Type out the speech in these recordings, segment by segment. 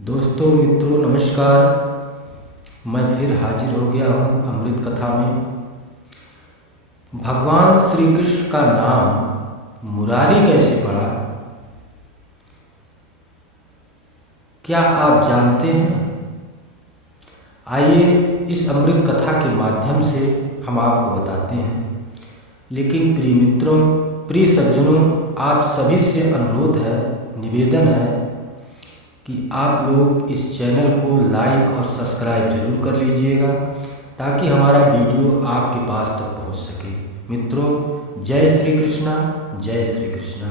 दोस्तों मित्रों नमस्कार। मैं फिर हाजिर हो गया हूँ अमृत कथा में। भगवान श्री कृष्ण का नाम मुरारी कैसे पड़ा, क्या आप जानते हैं? आइए इस अमृत कथा के माध्यम से हम आपको बताते हैं। लेकिन प्रिय मित्रों, प्रिय सज्जनों, आप सभी से अनुरोध है, निवेदन है कि आप लोग इस चैनल को लाइक और सब्सक्राइब जरूर कर लीजिएगा ताकि हमारा वीडियो आपके पास तक पहुंच सके। मित्रों, जय श्री कृष्णा, जय श्री कृष्णा।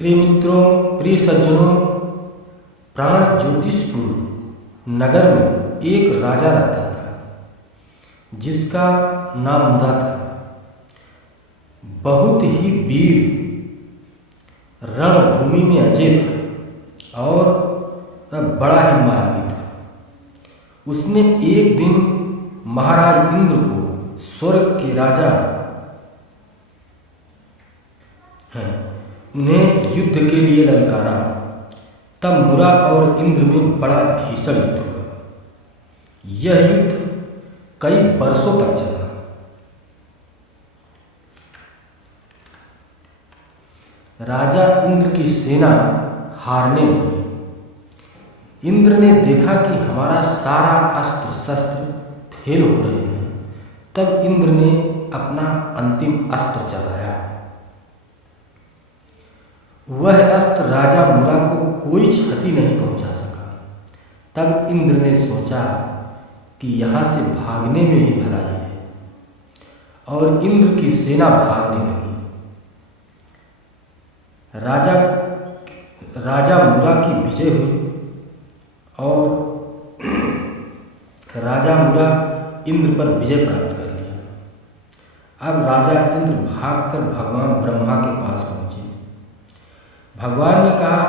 प्रिय मित्रों, प्रिय सज्जनों, प्राण ज्योतिषपुर नगर में एक राजा रहता था जिसका नाम मुरा था। बहुत ही वीर, रणभूमि में अजय था और बड़ा ही मायावी था। उसने एक दिन महाराज इंद्र को, स्वर्ग के राजा हैं, उन्हें युद्ध के लिए ललकारा। तब मुरा और इंद्र में बड़ा भीषण युद्ध हुआ। यह युद्ध कई वर्षों तक चला। राजा इंद्र की सेना हारने लगी। इंद्र ने देखा कि हमारा सारा अस्त्र शस्त्र फेल हो रहे हैं। तब इंद्र ने अपना अंतिम अस्त्र चलाया। वह अस्त्र राजा मुरा को कोई क्षति नहीं पहुंचा सका। तब इंद्र ने सोचा कि यहाँ से भागने में ही भलाई है, और इंद्र की सेना भागने लगी। राजा मुरा की विजय हुई और राजा मुरा इंद्र पर विजय प्राप्त कर लिया। अब राजा इंद्र भागकर भगवान ब्रह्मा के पास पहुंचे। भगवान ने कहा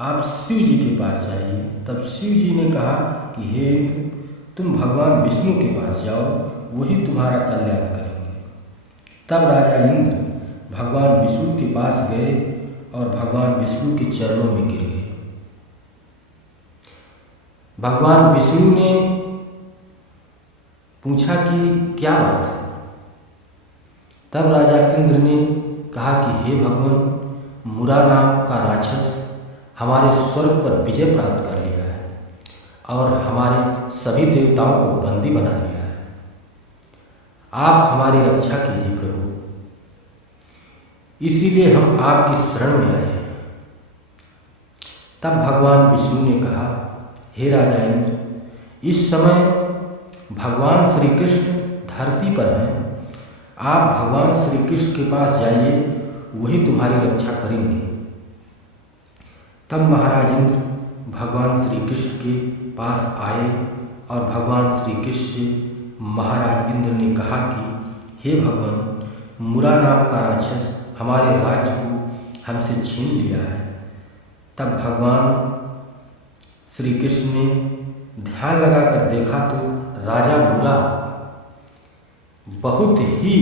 आप शिव जी के पास जाइए। तब शिव जी ने कहा कि हे इंद्र, तुम भगवान विष्णु के पास जाओ, वही तुम्हारा कल्याण करेंगे। तब राजा इंद्र भगवान विष्णु के पास गए और भगवान विष्णु के चरणों में गिर गए। भगवान विष्णु ने पूछा कि क्या बात है। तब राजा इंद्र ने कहा कि हे भगवान, मुरा नाम का राक्षस हमारे स्वर्ग पर विजय प्राप्त कर लिया है और हमारे सभी देवताओं को बंदी बना लिया है। आप हमारी रक्षा कीजिए प्रभु, इसीलिए हम आपकी शरण में आए हैं। तब भगवान विष्णु ने कहा, हे राजा इंद्र, इस समय भगवान श्री कृष्ण धरती पर हैं। आप भगवान श्री कृष्ण के पास जाइए, वही तुम्हारी रक्षा करेंगे। तब महाराज इंद्र भगवान श्री कृष्ण के पास आए और भगवान श्री कृष्ण से महाराज इंद्र ने कहा कि हे भगवान, मुरा नाम का राक्षस हमारे राज्य को हमसे छीन लिया है। तब भगवान श्री कृष्ण ने ध्यान लगाकर देखा तो राजा मुरा बहुत ही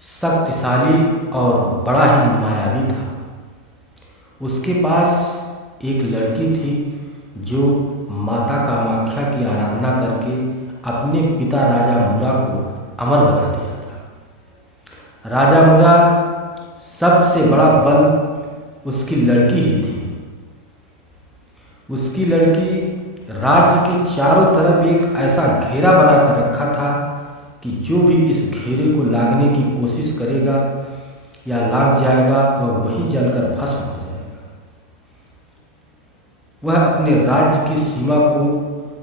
शक्तिशाली और बड़ा ही मायावी था। उसके पास एक लड़की थी जो माता कामाख्या की आराधना करके अपने पिता राजा मुरा को अमर बना दिया था। राजा मुरा सबसे बड़ा बल उसकी लड़की ही थी। उसकी लड़की राज्य के चारों तरफ एक ऐसा घेरा बनाकर रखा था कि जो भी इस घेरे को लागने की कोशिश करेगा या लाग जाएगा वह वहीं जलकर भस्म हो जाएगा। वह अपने राज्य की सीमा को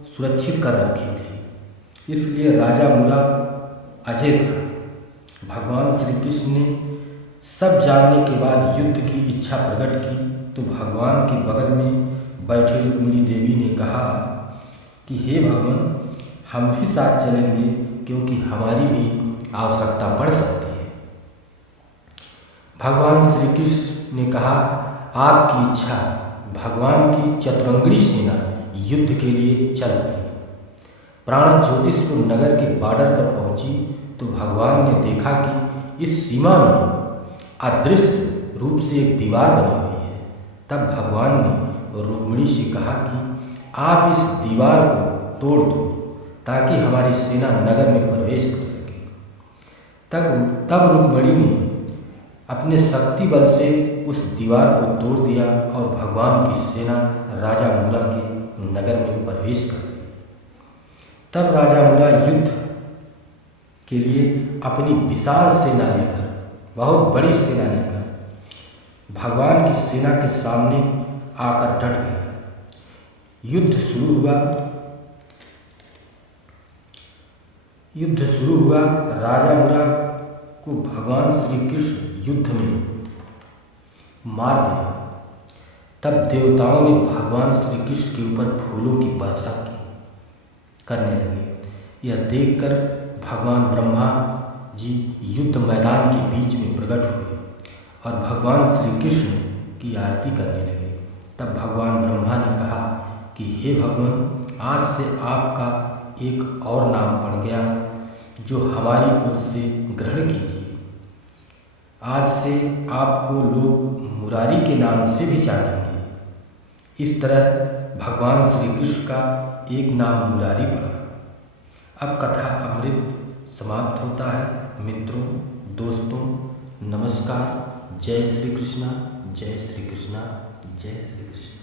सुरक्षित कर रखी थी, इसलिए राजा मुरा अजय था। भगवान श्री कृष्ण ने सब जानने के बाद युद्ध की इच्छा प्रकट की तो भगवान के बगल में बैठे रुक्मिणी देवी ने कहा कि हे भगवान, हम भी साथ चलेंगे क्योंकि हमारी भी आवश्यकता पड़ सकती है। भगवान श्री कृष्ण ने कहा, आपकी इच्छा। भगवान की चतुरंगड़ी सेना युद्ध के लिए चल पड़ी। प्राण ज्योतिषपुर नगर के बॉर्डर पर पहुंची तो भगवान ने देखा कि इस सीमा में अदृश्य रूप से एक दीवार बनी हुई है। तब भगवान ने रुक्मिणी से कहा कि आप इस दीवार को तोड़ दो ताकि हमारी सेना नगर में प्रवेश कर सके। तब रुक्मिणी ने अपने शक्ति बल से उस दीवार को तोड़ दिया और भगवान की सेना राजा मूरा के नगर में प्रवेश कर गई। तब राजा मूरा युद्ध के लिए अपनी विशाल सेना लेकर, बहुत बड़ी सेना लेकर भगवान की सेना के सामने आकर डट गया। युद्ध शुरू हुआ। राजा मूरा को भगवान श्री कृष्ण युद्ध में मार दिया। तब देवताओं ने भगवान श्री कृष्ण के ऊपर फूलों की वर्षा करने लगे। यह देखकर भगवान ब्रह्मा जी युद्ध मैदान के बीच में प्रकट हुए और भगवान श्री कृष्ण की आरती करने लगे। तब भगवान ब्रह्मा ने कहा कि हे भगवान, आज से आपका एक और नाम पड़ गया जो हमारी ओर से ग्रहण कीजिए। आज से आपको लोग मुरारी के नाम से भी जानेंगे। इस तरह भगवान श्री कृष्ण का एक नाम मुरारी पड़ा। अब कथा अमृत समाप्त होता है। मित्रों, दोस्तों, नमस्कार। जय श्री कृष्णा, जय श्री कृष्णा, जय श्री कृष्ण।